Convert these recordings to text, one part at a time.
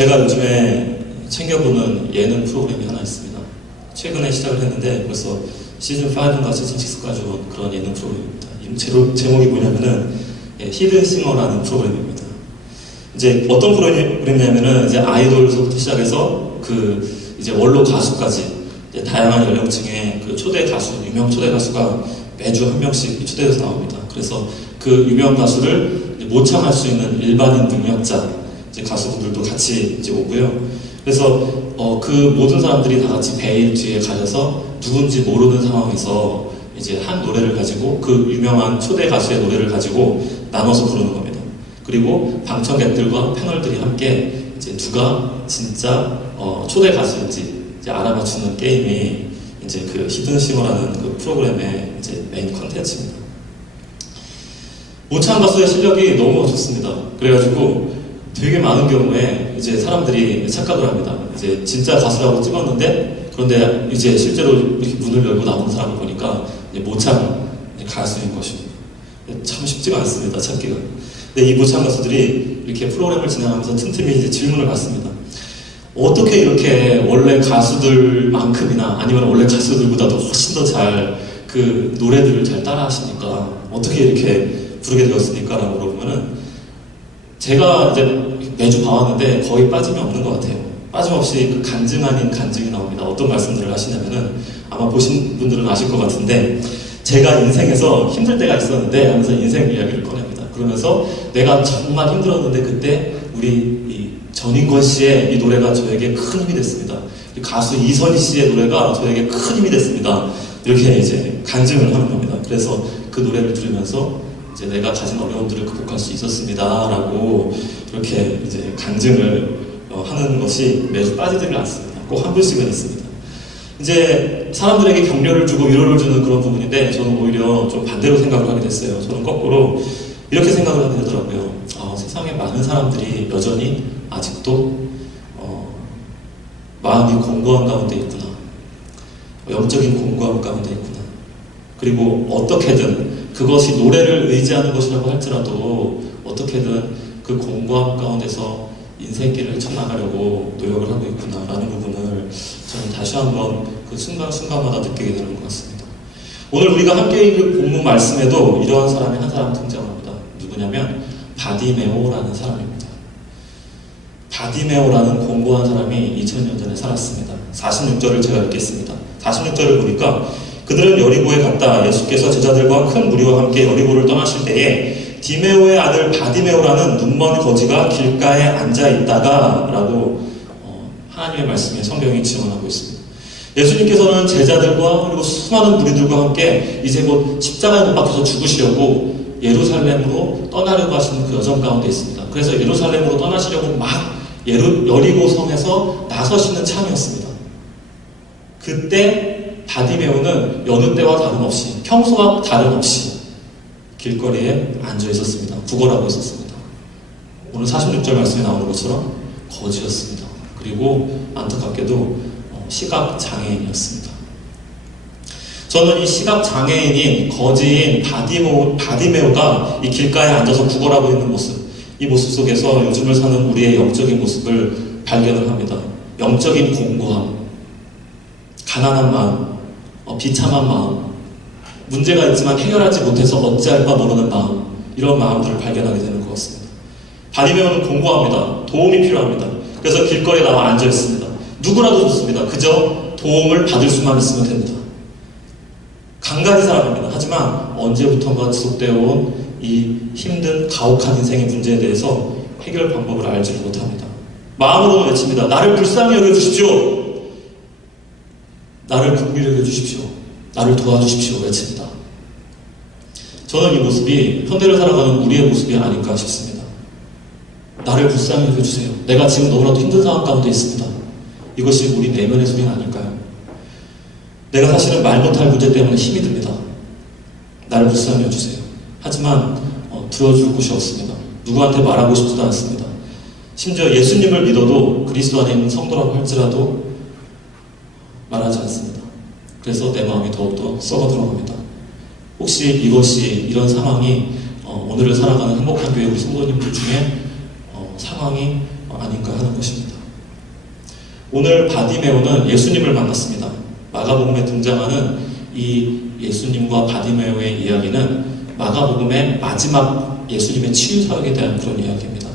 제가 요즘에 챙겨보는 예능 프로그램이 하나 있습니다. 최근에 시작을 했는데 벌써 시즌 5인가 시즌 6까지 온 그런 예능 프로그램입니다. 제목이 뭐냐면은 히든 싱어라는 프로그램입니다. 이제 어떤 프로그램이냐면은 이제 아이돌부터 시작해서 이제 원로 가수까지 이제 다양한 연령층의 초대 가수, 유명 초대 가수가 매주 한 명씩 초대해서 나옵니다. 그래서 그 유명 가수를 모창할 수 있는 일반인 능력자 이제 가수분들도 같이 이제 오고요. 그래서 그 모든 사람들이 다 같이 베일 뒤에 가려서 누군지 모르는 상황에서 이제 한 노래를 가지고 그 유명한 초대 가수의 노래를 가지고 나눠서 부르는 겁니다. 그리고 방청객들과 패널들이 함께 이제 누가 진짜 초대 가수인지 이제 알아맞추는 게임이 이제 그 히든싱어라는 그 프로그램의 이제 메인 컨텐츠입니다. 모창 가수의 실력이 너무 좋습니다. 그래가지고 되게 많은 경우에 이제 사람들이 착각을 합니다. 이제 진짜 가수라고 찍었는데 그런데 이제 실제로 이렇게 문을 열고 나오는 사람을 보니까 이제 모창 가수인 것입니다. 참 쉽지가 않습니다, 찾기가. 근데 이 모창 가수들이 이렇게 프로그램을 진행하면서 틈틈이 이제 질문을 받습니다. 어떻게 이렇게 원래 가수들만큼이나 아니면 원래 가수들보다도 훨씬 더 잘 그 노래들을 잘 따라 하시니까 어떻게 이렇게 부르게 되었습니까? 라고 물어보면은 제가 이제 매주 봐왔는데 거의 빠짐이 없는 것 같아요. 빠짐없이 그 간증 아닌 간증이 나옵니다. 어떤 말씀들을 하시냐면은 아마 보신 분들은 아실 것 같은데 제가 인생에서 힘들 때가 있었는데 하면서 인생 이야기를 꺼냅니다. 그러면서 내가 정말 힘들었는데 그때 우리 전인권 씨의 이 노래가 저에게 큰 힘이 됐습니다. 가수 이선희 씨의 노래가 저에게 큰 힘이 됐습니다. 이렇게 이제 간증을 하는 겁니다. 그래서 그 노래를 들으면서 이제 내가 가진 어려움들을 극복할 수 있었습니다라고 이렇게 이제 간증을 하는 것이 매주 빠지지는 않습니다. 꼭 한 분씩은 있습니다. 이제 사람들에게 격려를 주고 위로를 주는 그런 부분인데 저는 오히려 좀 반대로 생각을 하게 됐어요. 저는 거꾸로 이렇게 생각을 하게 되더라고요. 세상에 많은 사람들이 여전히 아직도 마음이 공고한 가운데 있구나. 영적인 공고함 가운데 있구나. 그리고 어떻게든 그것이 노래를 의지하는 것이라고 할지라도 어떻게든 그 공고함 가운데서 인생길을 헤쳐나가려고 노력을 하고 있구나라는 부분을 저는 다시 한번 그 순간순간마다 느끼게 되는 것 같습니다. 오늘 우리가 함께 읽은 본문 말씀에도 이러한 사람이 한 사람 등장합니다. 누구냐면 바디메오라는 사람입니다. 바디메오라는 공고한 사람이 2000년 전에 살았습니다. 46절을 제가 읽겠습니다. 46절을 보니까 그들은 여리고에 갔다 예수께서 제자들과 큰 무리와 함께 여리고를 떠나실 때에 디메오의 아들 바디메오라는 눈먼 거지가 길가에 앉아있다가 라고 하나님의 말씀에 성경이 지원하고 있습니다. 예수님께서는 제자들과 그리고 수많은 무리들과 함께 이제 곧 십자가에 못 박혀서 죽으시려고 예루살렘으로 떠나려고 하시는 그 여정 가운데 있습니다. 그래서 예루살렘으로 떠나시려고 막 여리고 성에서 나서시는 참이었습니다. 그때 바디메오는 여느 때와 다름없이 평소와 다름없이 길거리에 앉아 있었습니다. 구걸하고 있었습니다. 오늘 46절 말씀에 나오는 것처럼 거지였습니다. 그리고 안타깝게도 시각장애인이었습니다. 저는 이 시각장애인인 거지인 바디메오가 이 길가에 앉아서 구걸하고 있는 모습, 이 모습 속에서 요즘을 사는 우리의 영적인 모습을 발견을 합니다. 영적인 공고함, 가난한 마음, 비참한 마음, 문제가 있지만 해결하지 못해서 어찌할 바 모르는 마음, 이런 마음들을 발견하게 되는 것 같습니다. 바디메오는 공고합니다. 도움이 필요합니다. 그래서 길거리에 나와 앉아 있습니다. 누구라도 좋습니다. 그저 도움을 받을 수만 있으면 됩니다. 간간히 살아갑니다. 하지만 언제부턴가 지속되어 온 이 힘든 가혹한 인생의 문제에 대해서 해결 방법을 알지를 못합니다. 마음으로는 외칩니다. 나를 불쌍히 여겨주십시오. 나를 긍휼히 여겨주십시오. 나를 도와주십시오. 외칩니다. 저는 이 모습이 현대를 살아가는 우리의 모습이 아닐까 싶습니다. 나를 불쌍히 여겨주세요. 내가 지금 너무나도 힘든 상황 가운데 있습니다. 이것이 우리 내면의 소리는 아닐까요? 내가 사실은 말 못할 문제 때문에 힘이 듭니다. 나를 불쌍히 여주세요. 하지만 들어줄 곳이 없습니다. 누구한테 말하고 싶지도 않습니다. 심지어 예수님을 믿어도 그리스도 안에 있는 성도라고 할지라도 말하지 않습니다. 그래서 내 마음이 더욱더 썩어 들어갑니다. 혹시 이런 상황이 오늘을 살아가는 행복한 교회 우리 성도님들 중에 상황이 아닌가 하는 것입니다. 오늘 바디메오는 예수님을 만났습니다. 마가복음에 등장하는 이 예수님과 바디메오의 이야기는 마가복음의 마지막 예수님의 치유 사역에 대한 그런 이야기입니다.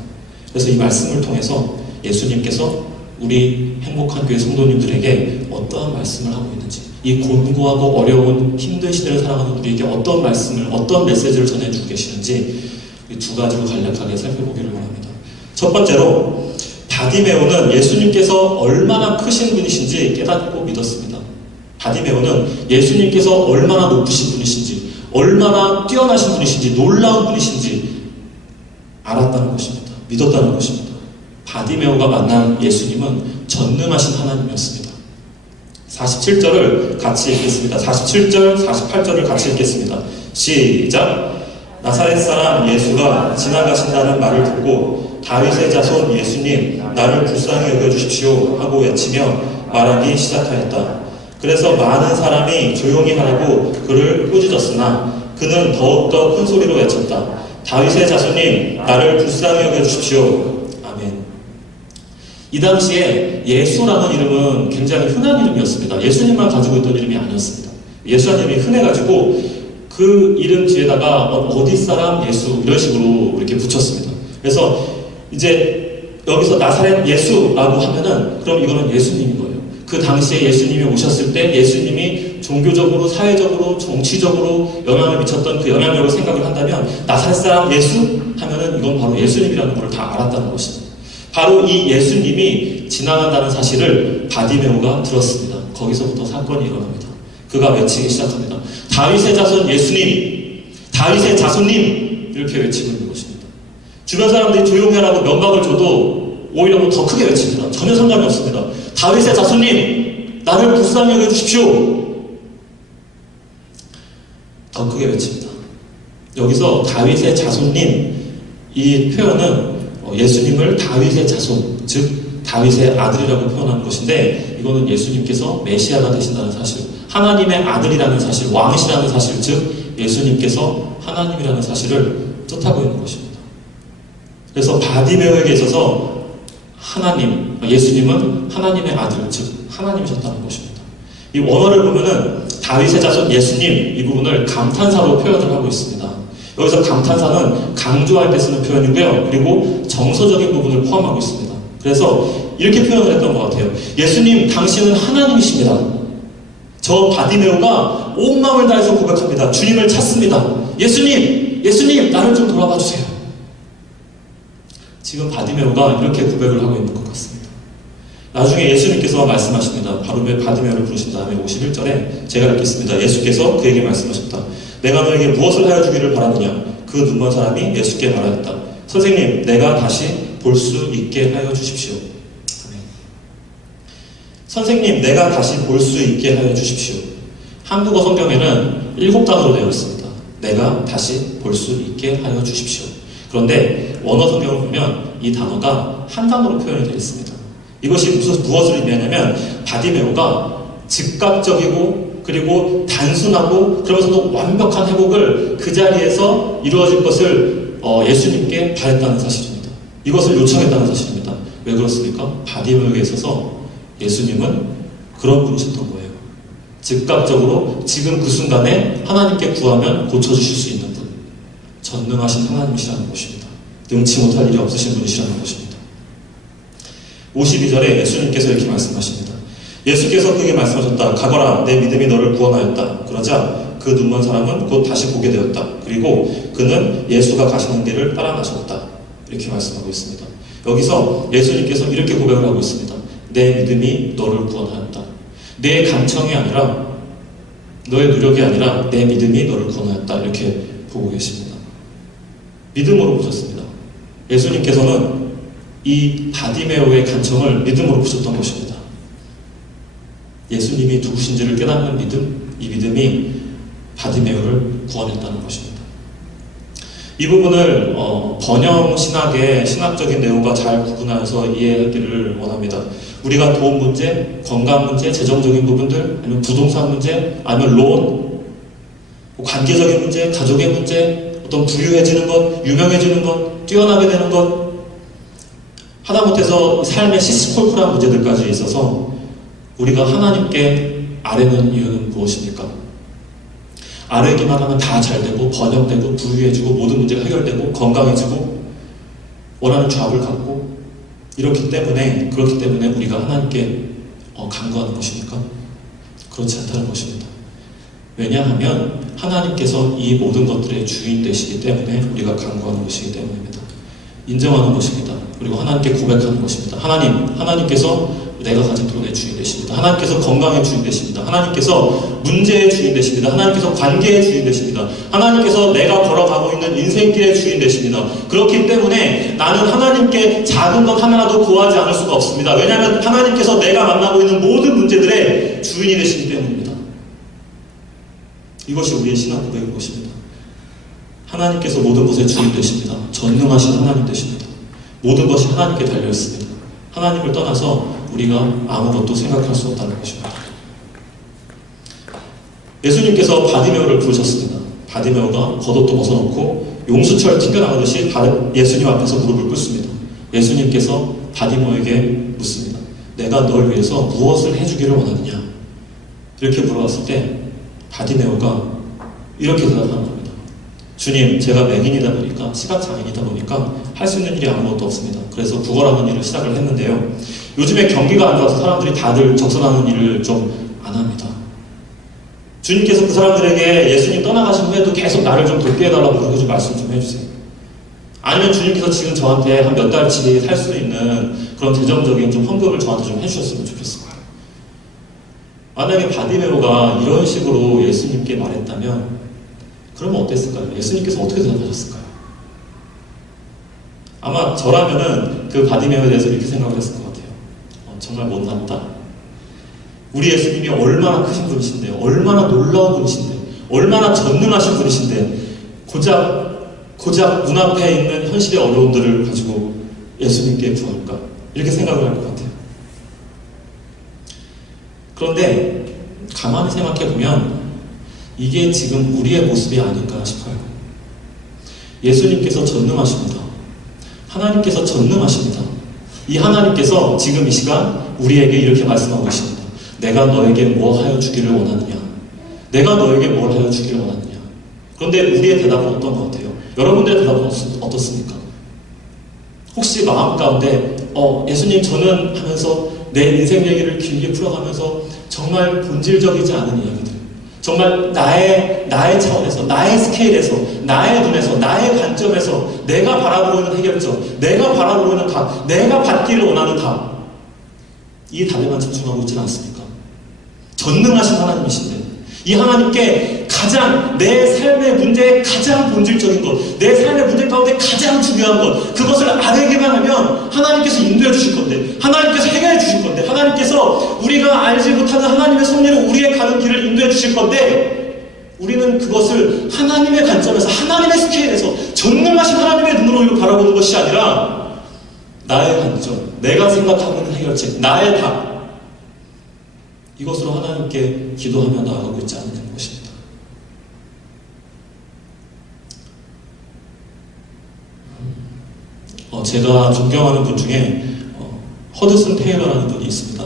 그래서 이 말씀을 통해서 예수님께서 우리 행복한 교회 성도님들에게 어떠한 말씀을 하고 있는지, 이 곤고하고 어려운 힘든 시대를 살아가는 우리에게 어떤 말씀을, 어떤 메시지를 전해주고 계시는지 이 두 가지로 간략하게 살펴보기를 원합니다. 첫 번째로 바디메오는 예수님께서 얼마나 크신 분이신지 깨닫고 믿었습니다. 바디메오는 예수님께서 얼마나 높으신 분이신지, 얼마나 뛰어나신 분이신지, 놀라운 분이신지 알았다는 것입니다. 믿었다는 것입니다. 바디메오가 만난 예수님은 전능하신 하나님이었습니다. 47절을 같이 읽겠습니다. 47절, 48절을 같이 읽겠습니다. 시작! 나사렛 사람 예수가 지나가신다는 말을 듣고 다윗의 자손 예수님, 나를 불쌍히 여겨주십시오 하고 외치며 말하기 시작하였다. 그래서 많은 사람이 조용히 하라고 그를 꾸짖었으나 그는 더욱더 큰 소리로 외쳤다. 다윗의 자손님, 나를 불쌍히 여겨주십시오. 아멘. 이 당시에 예수라는 이름은 굉장히 흔한 이름이었습니다. 예수님만 가지고 있던 이름이 아니었습니다. 예수라는 이름이 흔해가지고 그 이름 뒤에다가 어디 사람 예수 이런 식으로 이렇게 붙였습니다. 그래서 이제 여기서 나사렛 예수라고 하면은 그럼 이거는 예수님인 거예요. 그 당시에 예수님이 오셨을 때 예수님이 종교적으로, 사회적으로, 정치적으로 영향을 미쳤던 그 영향력을 생각을 한다면 나사렛 사람 예수 하면은 이건 바로 예수님이라는 걸 다 알았다는 것입니다. 바로 이 예수님이 지나간다는 사실을 바디메오가 들었습니다. 거기서부터 사건이 일어납니다. 그가 외치기 시작합니다. 다윗의 자손 예수님, 다윗의 자손님 이렇게 외치고 있는 것입니다. 주변 사람들이 조용히 하라고 면박을 줘도 오히려 더 크게 외칩니다. 전혀 상관이 없습니다. 다윗의 자손님, 나를 불쌍히 여겨주십시오. 더 크게 외칩니다. 여기서 다윗의 자손님, 이 표현은 예수님을 다윗의 자손, 즉 다윗의 아들이라고 표현하는 것인데, 이거는 예수님께서 메시아가 되신다는 사실, 하나님의 아들이라는 사실, 왕이시라는 사실, 즉 예수님께서 하나님이라는 사실을 뜻하고 있는 것입니다. 그래서 바디메오에게 있어서 하나님, 예수님은 하나님의 아들, 즉 하나님이셨다는 것입니다. 이 원어를 보면은 다윗의 자손 예수님 이 부분을 감탄사로 표현을 하고 있습니다. 여기서 감탄사는 강조할 때 쓰는 표현이고요. 그리고 정서적인 부분을 포함하고 있습니다. 그래서 이렇게 표현을 했던 것 같아요. 예수님, 당신은 하나님이십니다. 저 바디메오가 온 마음을 다해서 고백합니다. 주님을 찾습니다. 예수님, 예수님, 나를 좀 돌아봐 주세요. 지금 바디메오가 이렇게 고백을 하고 있는 것 같습니다. 나중에 예수님께서 말씀하십니다. 바로 바디메오를 부르신 다음에 51절에 제가 읽겠습니다. 예수께서 그에게 말씀하셨다. 내가 너에게 무엇을 하여 주기를 바라느냐? 그 눈먼 사람이 예수께 말하였다. 선생님, 내가 다시 볼 수 있게 하여 주십시오. 아멘. 선생님, 내가 다시 볼 수 있게 하여 주십시오. 한국어 성경에는 7단어로 되어 있습니다. 내가 다시 볼 수 있게 하여 주십시오. 그런데 원어 성경을 보면 이 단어가 한 단어로 표현이 되어 있습니다. 이것이 무엇을 의미하냐면 바디메오가 즉각적이고 그리고 단순하고 그러면서도 완벽한 회복을 그 자리에서 이루어질 것을 예수님께 바랬다는 사실입니다. 이것을 요청했다는 사실입니다. 왜 그렇습니까? 바디메오에 있어서 예수님은 그런 분이셨던 거예요. 즉각적으로 지금 그 순간에 하나님께 구하면 고쳐주실 수 있는 분, 전능하신 하나님이시라는 것입니다. 능치 못할 일이 없으신 분이시라는 것입니다. 52절에 예수님께서 이렇게 말씀하십니다. 예수께서 그에게 말씀하셨다. 가거라, 내 믿음이 너를 구원하였다. 그러자 그 눈먼 사람은 곧 다시 보게 되었다. 그리고 그는 예수가 가시는 길을 따라 나섰다. 이렇게 말씀하고 있습니다. 여기서 예수님께서 이렇게 고백을 하고 있습니다. 내 믿음이 너를 구원하였다. 내 간청이 아니라, 너의 노력이 아니라 내 믿음이 너를 구원하였다. 이렇게 보고 계십니다. 믿음으로 보셨습니다. 예수님께서는 이 바디메오의 간청을 믿음으로 보셨던 것입니다. 예수님이 누구신지를 깨닫는 믿음, 이 믿음이 바디메오를 구원했다는 것입니다. 이 부분을 번영신학의 신학적인 내용과 잘 구분하여서 이해하기를 원합니다. 우리가 돈 문제, 건강 문제, 재정적인 부분들, 아니면 부동산 문제, 아니면 론, 관계적인 문제, 가족의 문제, 어떤 부유해지는 것, 유명해지는 것, 뛰어나게 되는 것, 하다못해서 삶의 시시콜콜한 문제들까지 있어서 우리가 하나님께 아뢰는 이유는 무엇입니까? 아뢰기만 하면 다 잘되고 번영되고 부유해지고 모든 문제가 해결되고 건강해지고 원하는 잡을 갖고 그렇기 때문에 우리가 하나님께 간구하는 것입니까? 그렇지 않다는 것입니다. 왜냐하면 하나님께서 이 모든 것들의 주인 되시기 때문에 우리가 간구하는 것이기 때문입니다. 인정하는 것입니다. 그리고 하나님께 고백하는 것입니다. 하나님께서 내가 가진 돈의 주인 되십니다. 하나님께서 건강의 주인 되십니다. 하나님께서 문제의 주인 되십니다. 하나님께서 관계의 주인 되십니다. 하나님께서 내가 걸어가고 있는 인생길의 주인 되십니다. 그렇기 때문에 나는 하나님께 작은 것 하나라도 구하지 않을 수가 없습니다. 왜냐하면 하나님께서 내가 만나고 있는 모든 문제들의 주인이 되시기 때문입니다. 이것이 우리의 신앙 고백인 것입니다. 하나님께서 모든 것의 주인 되십니다. 전능하신 하나님 되십니다. 모든 것이 하나님께 달려있습니다. 하나님을 떠나서 우리가 아무것도 생각할 수 없다는 것입니다. 예수님께서 바디메오를 부르셨습니다. 바디메오가 겉옷도 벗어놓고 용수철 튕겨나가듯이 예수님 앞에서 무릎을 꿇습니다. 예수님께서 바디메오에게 묻습니다. 내가 널 위해서 무엇을 해주기를 원하느냐? 이렇게 물어봤을 때 바디메오가 이렇게 대답하는 겁니다. 주님, 제가 맹인이다 보니까, 시각장애인이다 보니까 할 수 있는 일이 아무것도 없습니다. 그래서 구걸하는 일을 시작을 했는데요. 요즘에 경기가 안 좋아서 사람들이 다들 적선하는 일을 좀 안 합니다. 주님께서 그 사람들에게 예수님 떠나가신 후에도 계속 나를 좀 돕게 해달라고 그렇게 좀 말씀 좀 해주세요. 아니면 주님께서 지금 저한테 한 몇 달치 살 수 있는 그런 재정적인 좀 헌금을 저한테 좀 해주셨으면 좋겠어요. 만약에 바디메오가 이런 식으로 예수님께 말했다면 그러면 어땠을까요? 예수님께서 어떻게 대답하셨을까요? 아마 저라면은 그 바디메오에 대해서 이렇게 생각을 했을 것 같아요. 정말 못났다. 우리 예수님이 얼마나 크신 분이신데, 얼마나 놀라운 분이신데, 얼마나 전능하신 분이신데, 고작 눈앞에 있는 현실의 어려움들을 가지고 예수님께 구할까? 이렇게 생각을 할 것 같아요. 그런데 가만히 생각해보면 이게 지금 우리의 모습이 아닌가 싶어요. 예수님께서 전능하십니다. 하나님께서 전능하십니다. 이 하나님께서 지금 이 시간 우리에게 이렇게 말씀하고 계십니다. 내가 너에게 뭐 하여 주기를 원하느냐? 내가 너에게 뭘 하여 주기를 원하느냐? 그런데 우리의 대답은 어떤 것 같아요? 여러분들의 대답은 어떻습니까? 혹시 마음 가운데 예수님 저는 하면서 내 인생 얘기를 길게 풀어가면서 정말 본질적이지 않은 이야기들, 정말 나의 차원에서, 나의 스케일에서, 나의 눈에서, 나의 관점에서 내가 바라보고 있는 해결점, 내가 바라보고 있는 답, 내가 받기를 원하는 답, 이 답에만 집중하고 있지는 않습니까? 전능하신 하나님이신데 이 하나님께 가장 내 삶의 문제의 가장 본질적인 것, 내 삶의 문제 가운데 가장 중요한 것, 그것을 아뢰기만 하면 하나님께서 인도해 주실 건데, 하나님께서 해결해 주실 건데, 하나님께서 우리가 알지 못하는 하나님의 섭리로 우리의 가는 길을 인도해 주실 건데, 우리는 그것을 하나님의 관점에서, 하나님의 스케일에서 전능하신 하나님의 눈으로 바라보는 것이 아니라 나의 관점, 내가 생각하고 있는 해결책, 나의 답, 이것으로 하나님께 기도하며 나아가고 있지 않느냐는 것입니다. 제가 존경하는 분 중에 허드슨 테일러라는 분이 있습니다.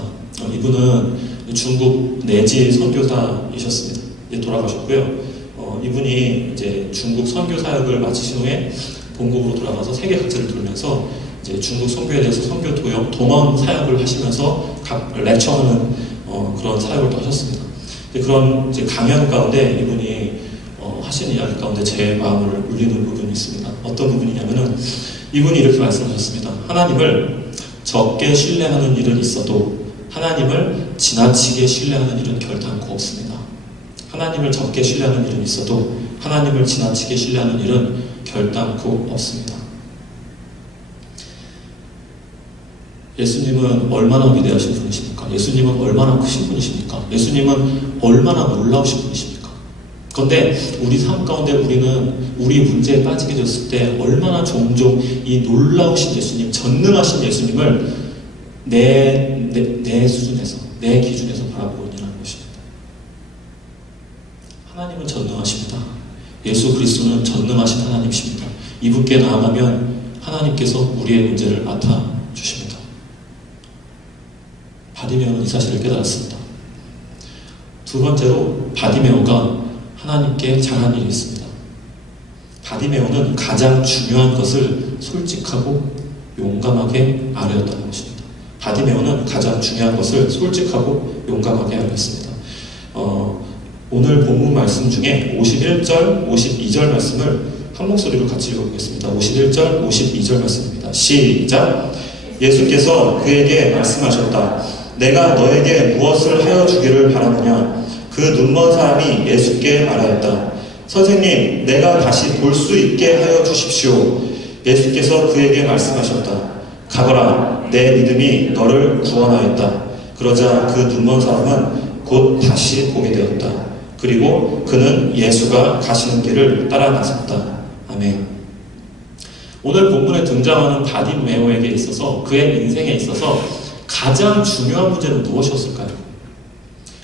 이분은 중국 내지 선교사이셨습니다. 이제 돌아가셨고요. 이분이 이제 중국 선교 사역을 마치신 후에 본국으로 돌아가서 세계 각지를 돌면서 이제 중국 선교에 대해서 선교 동원 사역을 하시면서 각 렉처하는 그런 사역을 또 하셨습니다. 그런 이제 강연 가운데 이분이 하신 이야기 가운데 제 마음을 울리는 부분이 있습니다. 어떤 부분이냐면은 이분이 이렇게 말씀하셨습니다. 하나님을 적게 신뢰하는 일은 있어도 하나님을 지나치게 신뢰하는 일은 결단코 없습니다. 하나님을 적게 신뢰하는 일은 있어도 하나님을 지나치게 신뢰하는 일은 결단코 없습니다. 예수님은 얼마나 위대하신 분이십니까? 예수님은 얼마나 크신 분이십니까? 예수님은 얼마나 놀라우신 분이십니까? 그런데 우리 삶 가운데 우리는 우리 문제에 빠지게 됐을 때 얼마나 종종 이 놀라우신 예수님, 전능하신 예수님을 내 수준에서, 내 기준에서 바라보고 있냐는 것입니다. 하나님은 전능하십니다. 예수 그리스도는 전능하신 하나님이십니다. 이분께 나아가면 하나님께서 우리의 문제를 맡아주십니다. 바디메오는 이 사실을 깨달았습니다. 두 번째로 바디메오가 하나님께 잘한 일이 있습니다. 바디메오는 가장 중요한 것을 솔직하고 용감하게 아뢰었다는 것입니다. 바디메오는 가장 중요한 것을 솔직하고 용감하게 아뢰었습니다. 오늘 본문 말씀 중에 51절, 52절 말씀을 한 목소리로 같이 읽어보겠습니다. 51절, 52절 말씀입니다. 시작! 예수께서 그에게 말씀하셨다. 내가 너에게 무엇을 하여 주기를 바라느냐? 그 눈먼 사람이 예수께 말하였다. 선생님, 내가 다시 볼 수 있게 하여 주십시오. 예수께서 그에게 말씀하셨다. 가거라, 내 믿음이 너를 구원하였다. 그러자 그 눈먼 사람은 곧 다시 보게 되었다. 그리고 그는 예수가 가시는 길을 따라 나섰다. 아멘. 오늘 본문에 등장하는 바디메오에게 있어서, 그의 인생에 있어서 가장 중요한 문제는 무엇이었을까요?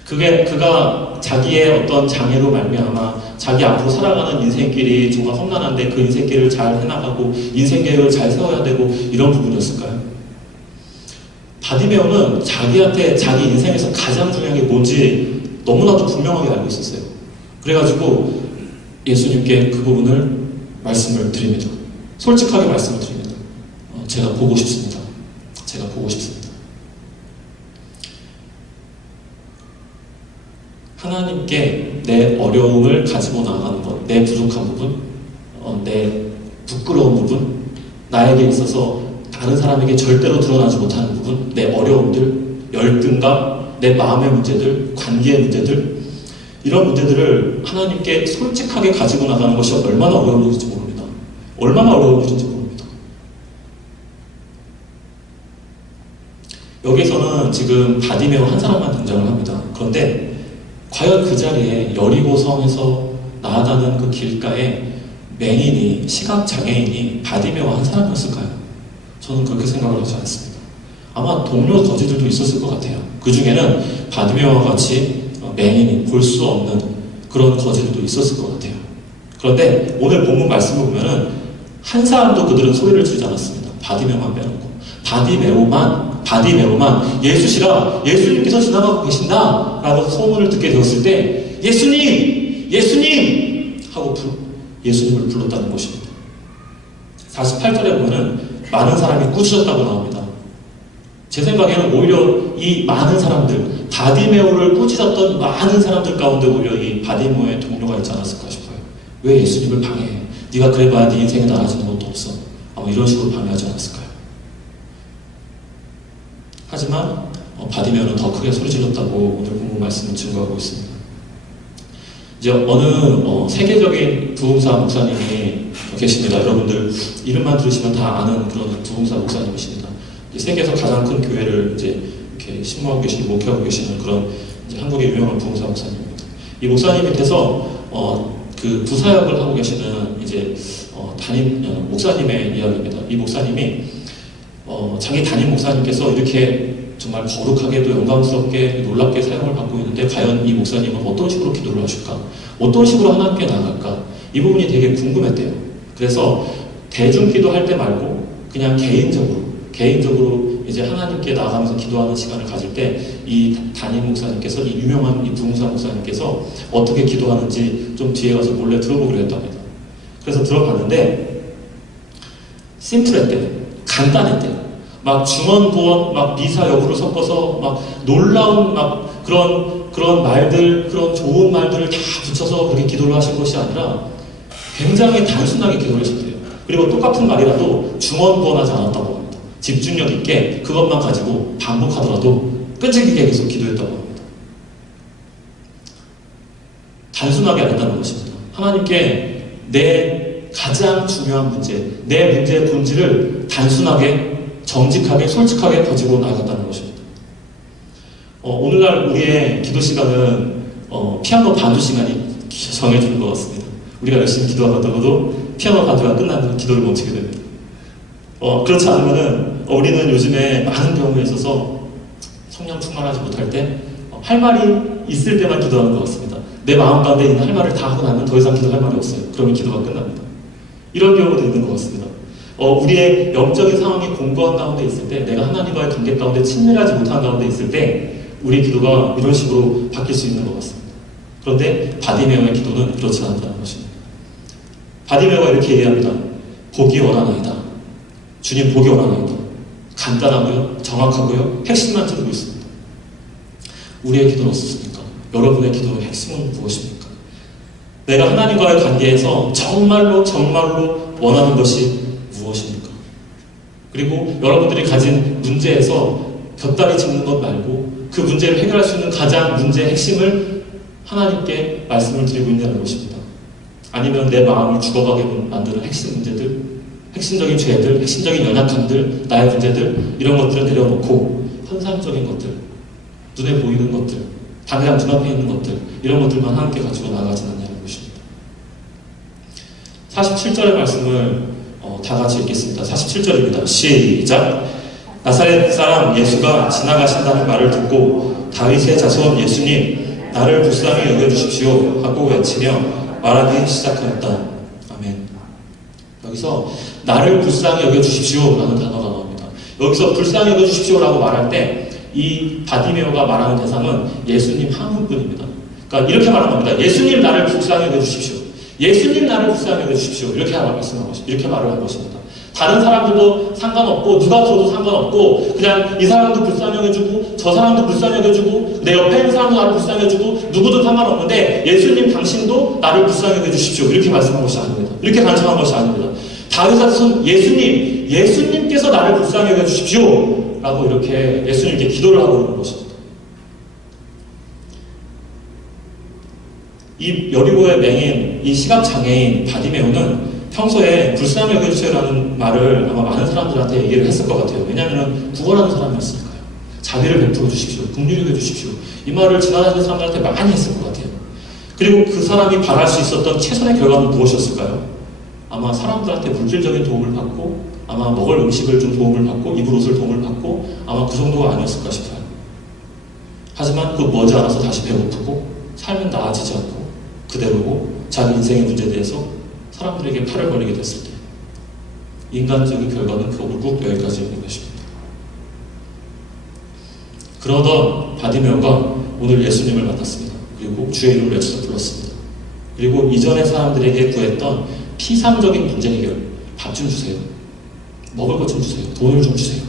그가 자기의 어떤 장애로 말미암아 자기 앞으로 살아가는 인생길이 정말 험난한데 그 인생길을 잘 해나가고 인생 계획을 잘 세워야 되고 이런 부분이었을까요? 바디메오는 자기한테 자기 인생에서 가장 중요한 게 뭔지 너무나도 분명하게 알고 있었어요. 그래가지고 예수님께 그 부분을 말씀을 드립니다. 솔직하게 말씀을 드립니다. 제가 보고 싶습니다. 제가 보고 싶습니다. 하나님께 내 어려움을 가지고 나아가는 것, 내 부족한 부분, 내 부끄러운 부분, 나에게 있어서 다른 사람에게 절대로 드러나지 못하는 부분, 내 어려움들, 열등감, 내 마음의 문제들, 관계의 문제들, 이런 문제들을 하나님께 솔직하게 가지고 나가는 것이 얼마나 어려운 일인지 모릅니다. 얼마나 어려운 일인지 모릅니다. 여기서는 지금 바디메오 한 사람만 등장을 합니다. 그런데 과연 그 자리에 여리고 성에서 나아가는 그 길가에 맹인이, 시각장애인이 바디메오 한 사람이었을까요? 저는 그렇게 생각을 하지 않습니다. 아마 동료 거지들도 있었을 것 같아요. 그 중에는 바디메오와 같이 맹인이 볼 수 없는 그런 거지들도 있었을 것 같아요. 그런데 오늘 본문 말씀을 보면은 한 사람도 그들은 소리를 지르지 않았습니다. 바디메오만 빼놓고. 바디메오만 예수시라, 예수님께서 지나가고 계신다 라고 소문을 듣게 되었을 때 예수님! 예수님! 하고 예수님을 불렀다는 것입니다. 48절에 보면은 많은 사람이 꾸짖었다고 나옵니다. 제 생각에는 오히려 이 많은 사람들, 바디메오를 꾸짖었던 많은 사람들 가운데 오히려 이 바디메오의 동료가 있지 않았을까 싶어요. 왜 예수님을 방해해? 네가 그래봐야 네 인생에 나아지는 것도 없어. 아마 이런 식으로 방해하지 않았을까요? 하지만 바디메오는 더 크게 소리 질렀다고 오늘 본문 말씀은 증거하고 있습니다. 이제 어느 세계적인 부흥사 목사님이 계십니다. 여러분들 이름만 들으시면 다 아는 그런 부흥사 목사님이십니다. 세계에서 가장 큰 교회를 이제 이렇게 신무하고 계시는, 목회하고 계시는 그런 이제 한국의 유명한 부흥사 목사님입니다. 이 목사님 밑에서 그 부사역을 하고 계시는 이제 담임 목사님의 이야기입니다. 이 목사님이 자기 담임 목사님께서 이렇게 정말 거룩하게도 영광스럽게 놀랍게 사용을 받고 있는데 과연 이 목사님은 어떤 식으로 기도를 하실까? 어떤 식으로 하나님께 나갈까? 이 부분이 되게 궁금했대요. 그래서 대중 기도할 때 말고 그냥 개인적으로 이제 하나님께 나아가면서 기도하는 시간을 가질 때 이 담임 목사님께서, 이 유명한 이 부흥사 목사님께서 어떻게 기도하는지 좀 뒤에 가서 몰래 들어보기로 했답니다. 그래서 들어봤는데 심플했대요. 간단했대요. 막 중언부언, 막 미사 여부를 섞어서 막 놀라운 막 그런 말들, 그런 좋은 말들을 다 붙여서 그렇게 기도를 하신 것이 아니라 굉장히 단순하게 기도를 하셨대요. 그리고 똑같은 말이라도 중언부언하지 않았다고 합니다. 집중력 있게 그것만 가지고 반복하더라도 끈질기게 계속 기도했다고 합니다. 단순하게 안 한다는 것입니다. 하나님께 내 가장 중요한 문제, 내 문제의 본질을 단순하게, 정직하게, 솔직하게 가지고 나아갔다는 것입니다. 오늘날 우리의 기도 시간은 피아노 반주 시간이 정해지는 것 같습니다. 우리가 열심히 기도하다가도 피아노 반주가 끝나면 기도를 멈추게 됩니다. 그렇지 않으면은 우리는 요즘에 많은 경우에 있어서 성령 충만하지 못할 때 할 말이 있을 때만 기도하는 것 같습니다. 내 마음 가운데 있는 할 말을 다 하고 나면 더 이상 기도할 말이 없어요. 그러면 기도가 끝납니다. 이런 경우도 있는 것 같습니다. 우리의 영적인 상황이 공고한 가운데 있을 때, 내가 하나님과의 관계 가운데 친밀하지 못한 가운데 있을 때 우리 기도가 이런 식으로 바뀔 수 있는 것 같습니다. 그런데 바디메오의 기도는 그렇지 않다는 것입니다. 바디메오가 이렇게 얘기합니다. 보기 원하나이다. 주님 보기 원하나이다. 간단하고요, 정확하고요, 핵심만 짚고 있습니다. 우리의 기도는 어떻습니까? 여러분의 기도의 핵심은 무엇입니까? 내가 하나님과의 관계에서 정말로 원하는 것이 무엇입니까? 그리고 여러분들이 가진 문제에서 곁다리 짚는 것 말고 그 문제를 해결할 수 있는 가장 문제의 핵심을 하나님께 말씀을 드리고 있다는 것입니다. 아니면 내 마음을 죽어가게 만드는 핵심 문제들, 핵심적인 죄들, 핵심적인 연약함들, 나의 문제들, 이런 것들을 내려놓고 현상적인 것들, 눈에 보이는 것들, 당장 눈앞에 있는 것들, 이런 것들만 함께 가지고 나가진 않냐는 것입니다. 47절의 말씀을 다 같이 읽겠습니다. 47절입니다. 시작! 나사렛 사람 예수가 지나가신다는 말을 듣고 다윗의 자손 예수님 나를 불쌍히 여겨주십시오 하고 외치며 말하기 시작하였다. 아멘. 여기서 나를 불쌍히 여겨주십시오 라는 단어가 나옵니다. 여기서 불쌍히 여겨주십시오 라고 말할 때 이 바디메오가 말하는 대상은 예수님 한 분뿐입니다. 그러니까 이렇게 말하는 겁니다. 예수님 나를 불쌍히 여겨주십시오. 예수님 나를 불쌍히 여겨주십시오. 이렇게 말을 한 것입니다. 다른 사람들도 상관없고 누가 들어도 상관없고 그냥 이 사람도 불쌍히 여겨주고 저 사람도 불쌍히 여겨주고 내 옆에 있는 사람도 나를 불쌍히 여겨주고 누구도 상관없는데 예수님 당신도 나를 불쌍히 여겨주십시오. 이렇게 말씀한 것이 아닙니다. 이렇게 간청한 것이 아닙니다. 다윗은 예수님께서 나를 불쌍히 여겨주십시오 라고 이렇게 예수님께 기도를 하고 있는 것입니다. 이 여리고의 맹인, 이 시각장애인 바디메오는 평소에 불쌍히 여겨주세요라는 말을 아마 많은 사람들한테 얘기를 했을 것 같아요. 왜냐하면 구걸하는 사람이었으니까요. 자비를 베풀어 주십시오. 긍휼히 여겨주십시오. 이 말을 지나다니는 사람들한테 많이 했을 것 같아요. 그리고 그 사람이 바랄 수 있었던 최선의 결과는 무엇이었을까요? 아마 사람들한테 물질적인 도움을 받고 아마 먹을 음식을 좀 도움을 받고 입을 옷을 도움을 받고 아마 그 정도가 아니었을까 싶어요. 하지만 그 머지않아서 다시 배고프고 삶은 나아지지 않고 그대로고 자기 인생의 문제에 대해서 사람들에게 팔을 벌리게 됐을 때 인간적인 결과는 결국 여기까지인 것입니다. 그러던 바디메오가 오늘 예수님을 만났습니다. 그리고 주의 이름을 외쳐서 불렀습니다. 그리고 이전에 사람들에게 구했던 피상적인 문제 해결, 밥 좀 주세요. 먹을 것 좀 주세요. 돈을 좀 주세요.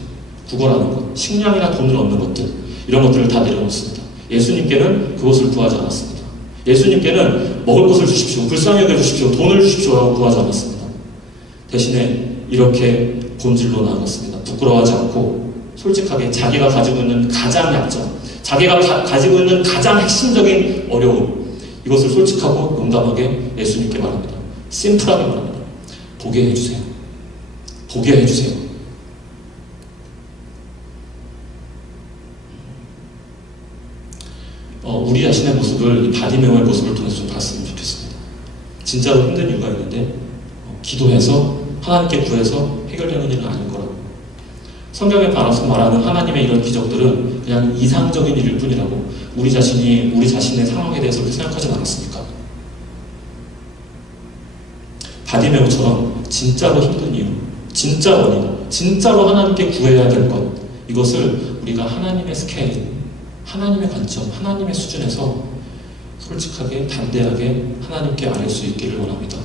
구걸하는 것, 식량이나 돈을 얻는 것들, 이런 것들을 다 내려놓습니다. 예수님께는 그것을 구하지 않았습니다. 예수님께는 먹을 것을 주십시오. 불쌍히 여겨주십시오. 돈을 주십시오라고 구하지 않았습니다. 대신에 이렇게 본질로 나아갔습니다. 부끄러워하지 않고 솔직하게 자기가 가지고 있는 가장 약점, 자기가 가지고 있는 가장 핵심적인 어려움, 이것을 솔직하고 용감하게 예수님께 말합니다. 심플하게 말합니다. 보게 해주세요. 보게 해주세요. 우리 자신의 모습을, 이 바디메오의 모습을 통해서 좀 봤으면 좋겠습니다. 진짜로 힘든 이유가 있는데 기도해서 하나님께 구해서 해결되는 일은 아닐 거라고. 성경에 따라서 말하는 하나님의 이런 기적들은 그냥 이상적인 일일 뿐이라고 우리 자신의 상황에 대해서 그렇게 생각하지 않았습니까? 바디메오처럼 진짜로 힘든 이유, 진짜 원인, 진짜로 하나님께 구해야 될 것, 이것을 우리가 하나님의 스케일, 하나님의 관점, 하나님의 수준에서 솔직하게 담대하게 하나님께 아뢰 수 있기를 원합니다.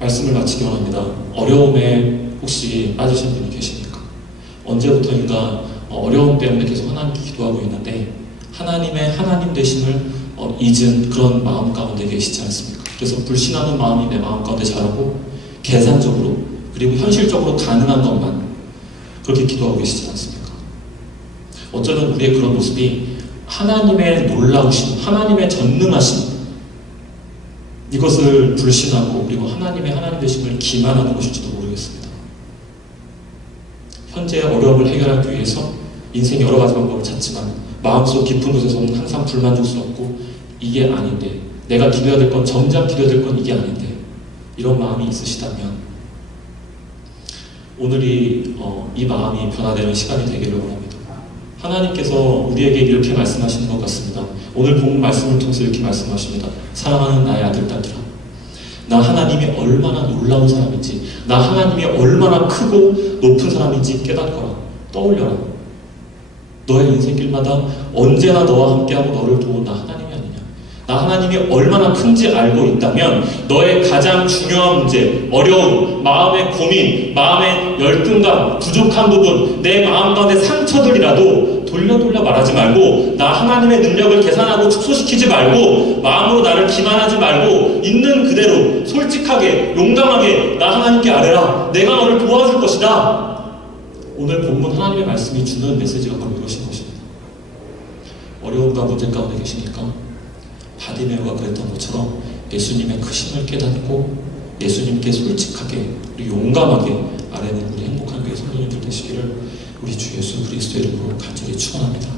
말씀을 마치기 원합니다. 어려움에 혹시 빠지신 분이 계십니까? 언제부터인가 어려움 때문에 계속 하나님께 기도하고 있는데 하나님의 하나님 되심을 잊은 그런 마음 가운데 계시지 않습니까? 그래서 불신하는 마음이 내 마음 가운데 자라고 계산적으로 그리고 현실적으로 가능한 것만 그렇게 기도하고 계시지 않습니까? 어쩌면 우리의 그런 모습이 하나님의 놀라우심, 하나님의 전능하심, 이것을 불신하고 그리고 하나님의 하나님 되심을 기만하는 것일지도 모르겠습니다. 현재의 어려움을 해결하기 위해서 인생 여러 가지 방법을 찾지만 마음속 깊은 곳에서는 항상 불만족스럽고 이게 아닌데, 내가 기도해야 될 건, 정작 기도해야 될 건 이게 아닌데, 이런 마음이 있으시다면 오늘이 이 마음이 변화되는 시간이 되기를 원합니다. 하나님께서 우리에게 이렇게 말씀하시는 것 같습니다. 오늘 본 말씀을 통해서 이렇게 말씀하십니다. 사랑하는 나의 아들, 딸들아, 나 하나님이 얼마나 놀라운 사람인지, 나 하나님이 얼마나 크고 높은 사람인지 깨닫거라. 떠올려라. 너의 인생길마다 언제나 너와 함께하고 너를 도운 나 하나님이 아니냐. 나 하나님이 얼마나 큰지 알고 있다면 너의 가장 중요한 문제, 어려움, 마음의 고민, 마음의 열등감, 부족한 부분, 내 마음 가운데 상처들이라도 돌려 말하지 말고, 나 하나님의 능력을 계산하고 축소시키지 말고, 마음으로 나를 기만하지 말고, 있는 그대로 솔직하게 용감하게 나 하나님께 아뢰라. 내가 너를 도와줄 것이다. 오늘 본문 하나님의 말씀이 주는 메시지가 바로 이것인 것입니다. 어려움과 문제 가운데 계십니까? 바디메오가 그랬던 것처럼 예수님의 크심을 깨닫고 예수님께 솔직하게 그리고 용감하게 아뢰는 우리 행복한 교회 성도님들 되시기를 우리 주 예수 그리스도의 이름으로 간절히 축원합니다.